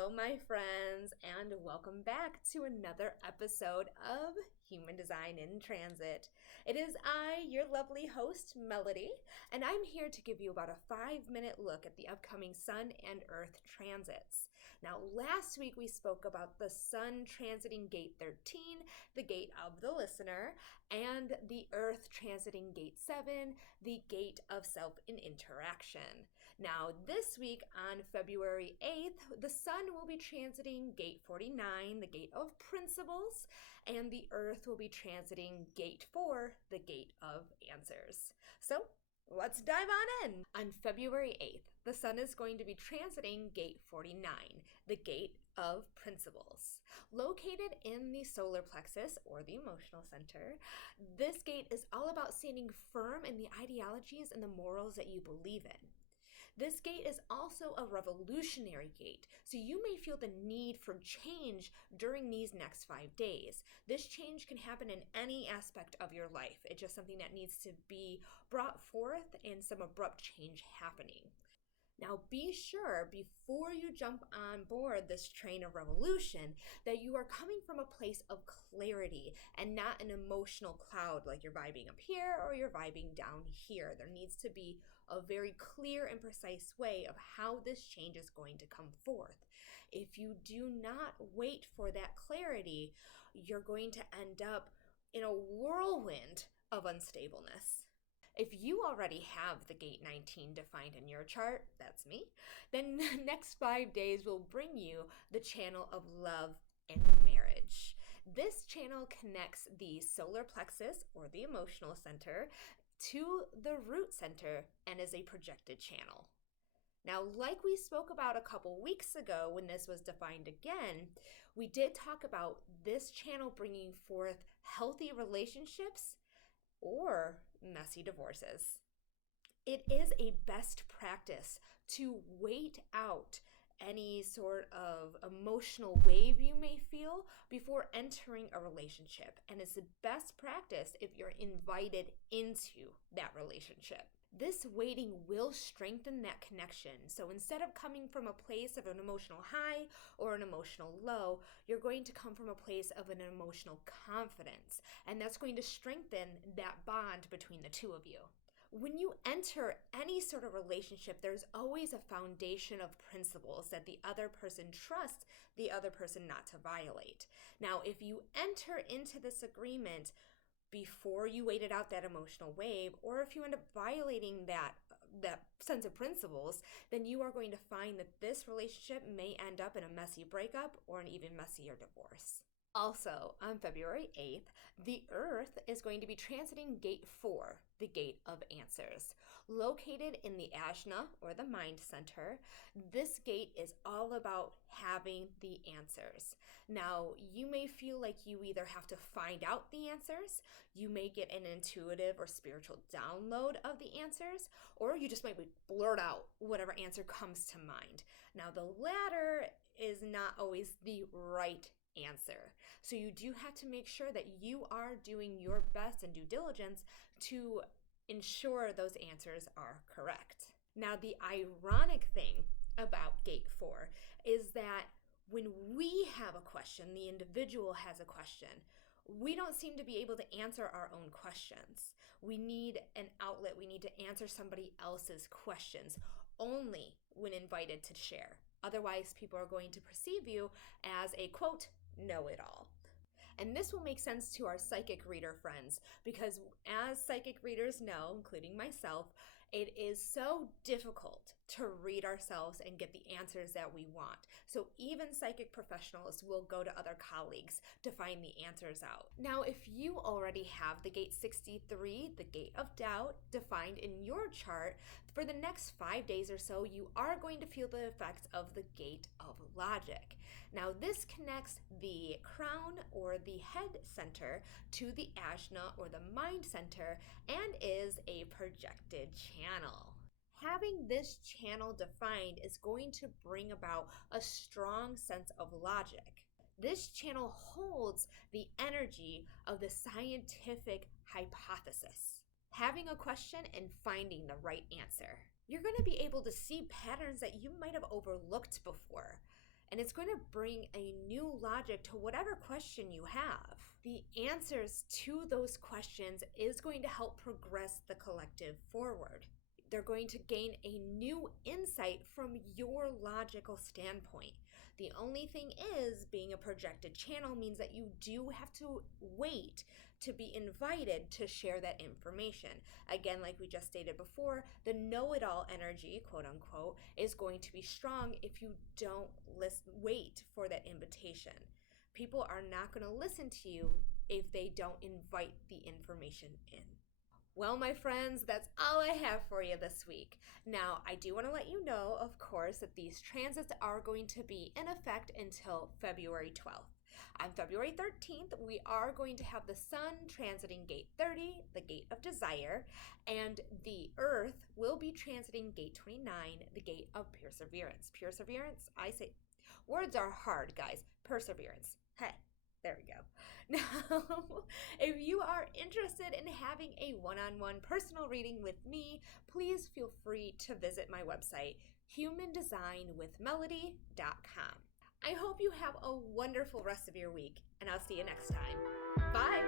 Hello, my friends, and welcome back to another episode of Human Design in Transit. It is I, your lovely host, Melody, and I'm here to give you about a 5-minute look at the upcoming Sun and Earth transits. Now, last week we spoke about the Sun transiting Gate 13, the gate of the listener, and the Earth transiting Gate 7, the gate of self and interaction. Now, this week on February 8th, the Sun will be transiting Gate 49, the gate of principles, and the Earth will be transiting Gate 4, the gate of answers. So, let's dive on in. On February 8th, the Sun is going to be transiting Gate 49, the gate of principles. Located in the solar plexus, or the emotional center, this gate is all about standing firm in the ideologies and the morals that you believe in. This gate is also a revolutionary gate, so you may feel the need for change during these next 5 days. This change can happen in any aspect of your life. It's just something that needs to be brought forth and some abrupt change happening. Now, be sure before you jump on board this train of revolution that you are coming from a place of clarity and not an emotional cloud like you're vibing up here or you're vibing down here. There needs to be a very clear and precise way of how this change is going to come forth. If you do not wait for that clarity, you're going to end up in a whirlwind of unstableness. If you already have the Gate 19 defined in your chart, that's me, then the next 5 days will bring you the channel of love and marriage. This channel connects the solar plexus, or the emotional center, to the root center and is a projected channel. Now, like we spoke about a couple weeks ago when this was defined again, we did talk about this channel bringing forth healthy relationships or messy divorces. It is a best practice to wait out any sort of emotional wave you may feel before entering a relationship. And it's the best practice if you're invited into that relationship. This waiting will strengthen that connection. So instead of coming from a place of an emotional high or an emotional low, you're going to come from a place of an emotional confidence. And that's going to strengthen that bond between the two of you. When you enter any sort of relationship, there's always a foundation of principles that the other person trusts the other person not to violate. Now, if you enter into this agreement before you waited out that emotional wave, or if you end up violating that sense of principles, then you are going to find that this relationship may end up in a messy breakup or an even messier divorce. Also, on February 8th, the Earth is going to be transiting Gate 4, the gate of answers. Located in the Ajna, or the mind center, this gate is all about having the answers. Now, you may feel like you either have to find out the answers, you may get an intuitive or spiritual download of the answers, or you just might blurt out whatever answer comes to mind. Now, the latter is not always the right answer. So you do have to make sure that you are doing your best and due diligence to ensure those answers are correct. Now, the ironic thing about Gate 4 is that when we have a question, the individual has a question, we don't seem to be able to answer our own questions. We need an outlet. We need to answer somebody else's questions only when invited to share. Otherwise, people are going to perceive you as a, quote, know-it-all. And this will make sense to our psychic reader friends because as psychic readers know, including myself, it is so difficult to read ourselves and get the answers that we want. So even psychic professionals will go to other colleagues to find the answers out. Now, if you already have the Gate 63, the gate of doubt, defined in your chart, for the next 5 days or so, you are going to feel the effects of the gate of logic. Now, this connects the crown or the head center to the ajna or the mind center and is a projected channel. Having this channel defined is going to bring about a strong sense of logic. This channel holds the energy of the scientific hypothesis. Having a question and finding the right answer. You're going to be able to see patterns that you might have overlooked before. and it's going to bring a new logic to whatever question you have. The answers to those questions is going to help progress the collective forward. They're going to gain a new insight from your logical standpoint. The only thing is, being a projected channel means that you do have to wait to be invited to share that information. Again, like we just stated before, the know-it-all energy, quote unquote, is going to be strong if you don't wait for that invitation. People are not going to listen to you if they don't invite the information in. Well, my friends, that's all I have for you this week. Now, I do want to let you know, of course, that these transits are going to be in effect until February 12th. On February 13th, we are going to have the Sun transiting Gate 30, the Gate of Desire, and the Earth will be transiting Gate 29, the Gate of Perseverance. Perseverance, I say, words are hard, guys. Perseverance. Hey, there we go. Now, if you are interested in having a one-on-one personal reading with me, please feel free to visit my website, humandesignwithmelody.com. I hope you have a wonderful rest of your week, and I'll see you next time. Bye!